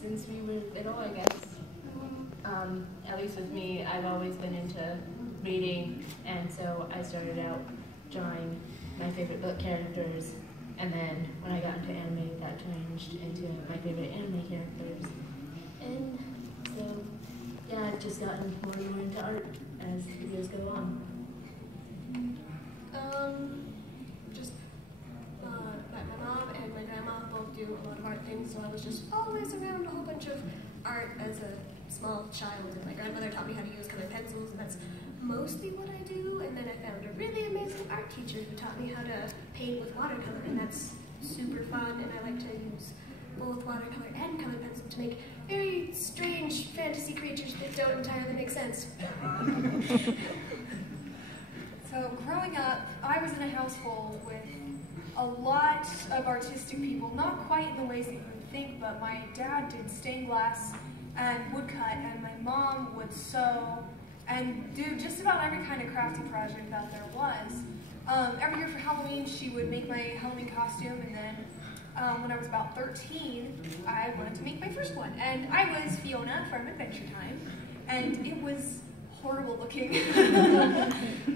Since we were little, I guess. At least with me, I've always been into reading, and so I started out drawing my favorite book characters, and then when I got into anime, that changed into my favorite anime characters. And so, yeah, I've just gotten more and more into art as the years go on. Just my mom and my grandma both do a lot of art things, so I was just always around a whole bunch of art as a small child. And my grandmother taught me how to use colored pencils, and that's mostly what I do. And then I found a really amazing art teacher who taught me how to paint with watercolor, and that's super fun. And I like to use both watercolor and colored pencil to make very strange fantasy creatures that don't entirely make sense. So growing up, I was in a household with a lot of artistic people, not quite in the ways that you would think, but my dad did stained glass and woodcut, and my mom would sew and do just about every kind of crafty project that there was. Every year for Halloween, she would make my Halloween costume, and then when I was about 13, I wanted to make my first one. And I was Fiona from Adventure Time, and it was horrible looking.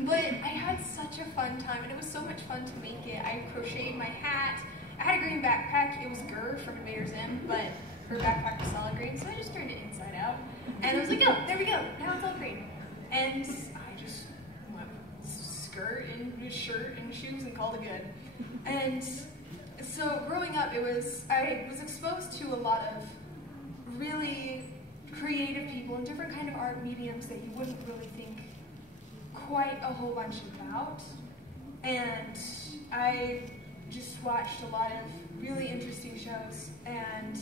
But I had such a fun time, and it was so much fun to make it. I crocheted my hat. I had a green backpack. It was Gur from Invader Zim, but her backpack was solid green, so I just turned it inside out. And I was like, oh, there we go. Now it's all green. And I just went skirt and a shirt and shoes and called it good. And so growing up, I was exposed to a lot of really creative people in different kind of art mediums that you wouldn't really think quite a whole bunch about. And I just watched a lot of really interesting shows and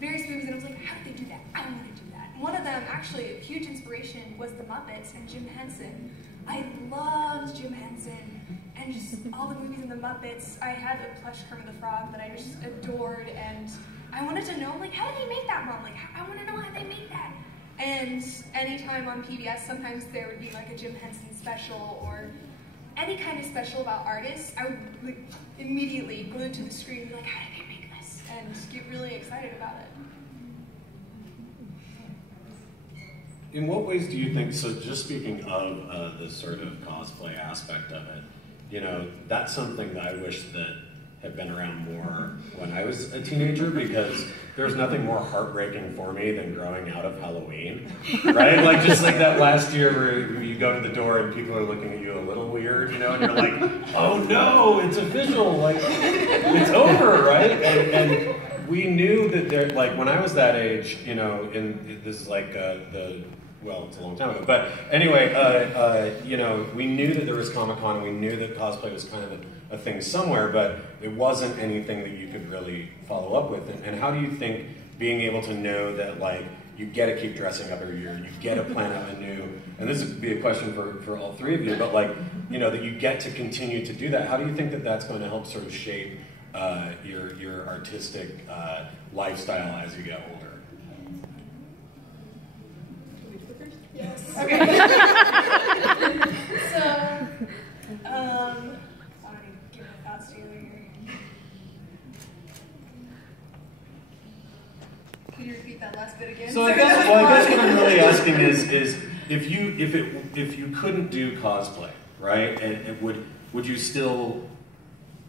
various movies, and I was like, how did they do that? I want to do that. One of them, actually, a huge inspiration was The Muppets and Jim Henson. I loved Jim Henson and just all the movies in The Muppets. I had a plush Kermit the Frog that I just adored, and I wanted to know, like, how did they make that, Mom? Like, I want to know how they make that. And anytime on PBS, sometimes there would be like a Jim Henson special or any kind of special about artists, I would like immediately glue to the screen and be like, how did they make this? And get really excited about it. In what ways do you think, so just speaking of this sort of cosplay aspect of it, you know, that's something that I wish that had been around more when I was a teenager, because there's nothing more heartbreaking for me than growing out of Halloween, right? Like just like that last year where you go to the door and people are looking at you a little weird, you know, and you're like, oh no, it's official, like it's over, right? And we knew that there, like when I was that age, you know, and this is like well, it's a long time ago, but anyway, you know, we knew that there was Comic-Con and we knew that cosplay was kind of a thing somewhere, but it wasn't anything that you could really follow up with. And how do you think being able to know that, like, you get to keep dressing up every year, you get to plan out a new, and this would be a question for all three of you, but like, you know, that you get to continue to do that, how do you think that that's going to help sort of shape your artistic lifestyle as you get older? Yes. Okay. So, I want to give my thoughts together here. Can you repeat that last bit again? So I guess what I'm really asking is if you couldn't do cosplay, right? And would you still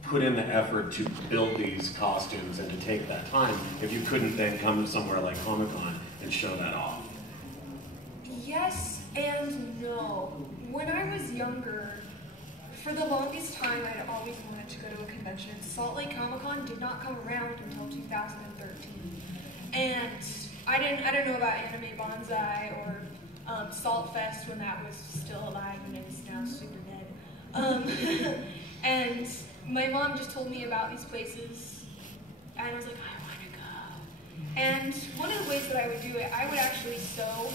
put in the effort to build these costumes and to take that time if you couldn't then come to somewhere like Comic-Con and show that off? Yes and no. When I was younger, for the longest time, I'd always wanted to go to a convention. Salt Lake Comic-Con did not come around until 2013. And I didn't know about Anime Banzai or Salt Fest when that was still alive and it's now super dead. And my mom just told me about these places, and I was like, I want to go. And one of the ways that I would do it, I would actually sew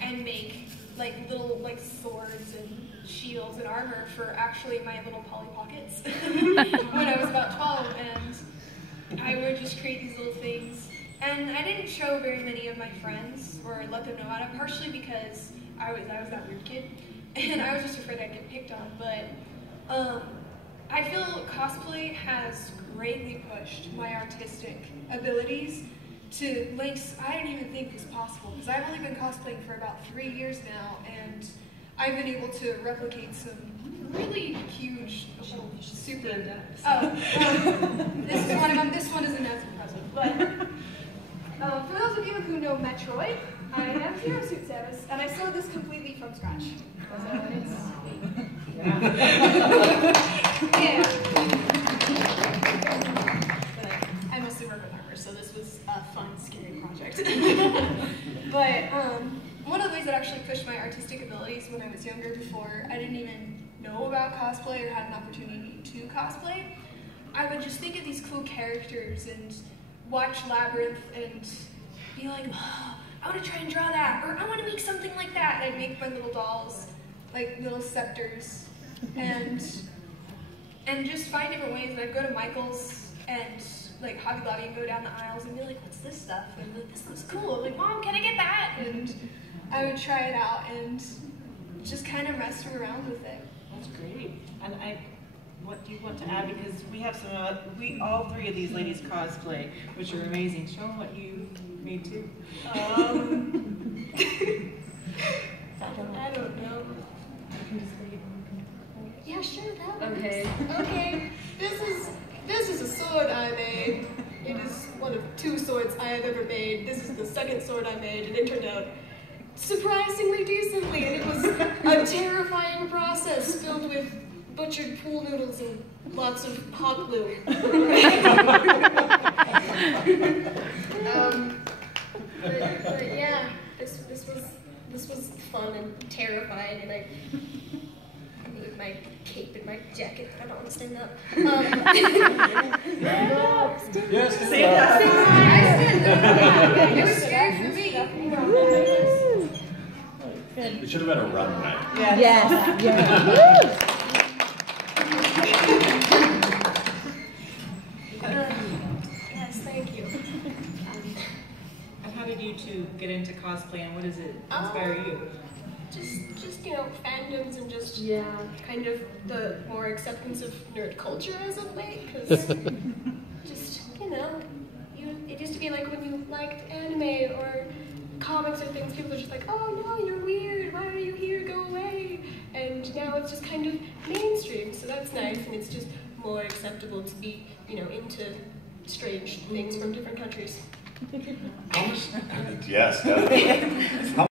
and make like little like swords and shields and armor for actually my little Polly Pockets when I was about 12, and I would just create these little things. And I didn't show very many of my friends or let them know about it, partially because I was that weird kid, and I was just afraid I'd get picked on. But I feel cosplay has greatly pushed my artistic abilities to lengths I didn't even think was possible, because I've only been cosplaying for about 3 years now, and I've been able to replicate some really huge, super. This is one of them. This one isn't as impressive, but for those of you who know Metroid, I have Hero Suit Samus, and I sewed this completely from scratch. So it's yeah. I mostly work with armor, so this was a fun, scary project. But one of the ways that actually pushed my artistic abilities when I was younger, before I didn't even know about cosplay or had an opportunity to cosplay, I would just think of these cool characters and watch Labyrinth and be like, oh, I want to try and draw that, or I want to make something like that. And I'd make my little dolls, like little scepters, and just find different ways. And I'd go to Michael's and like Hobby Lobby and go down the aisles and be like, what's this stuff? And like, this looks cool. I'm like, Mom, can I get that? And I would try it out and just kind of mess around with it. That's great. And what do you want to add? Because we have all three of these ladies cosplay, which are amazing. Show them what you made too. I don't know. Yeah, sure, that works. Okay. Okay, this is a sword I made. It is one of 2 swords I have ever made. This is the second sword I made, and it turned out surprisingly decently, and it was a terrifying process filled with butchered pool noodles and lots of hot glue. But yeah, this was fun and terrifying, and I need my cape and my jacket. I don't want to stand up. Yes, Say that. It was scary for me. It should have been a runway. Yes. Yes. Yes, thank you. And how did you two get into cosplay, and what does it inspire you? Just fandoms and just Yeah. kind of the more acceptance of nerd culture as of late, because just, it used to be like when you liked anime or comics or things, people are just like, oh no, you're weird, why are you here, go away, and now it's just kind of mainstream, so that's nice, and it's just more acceptable to be, into strange things from different countries. Yes, definitely.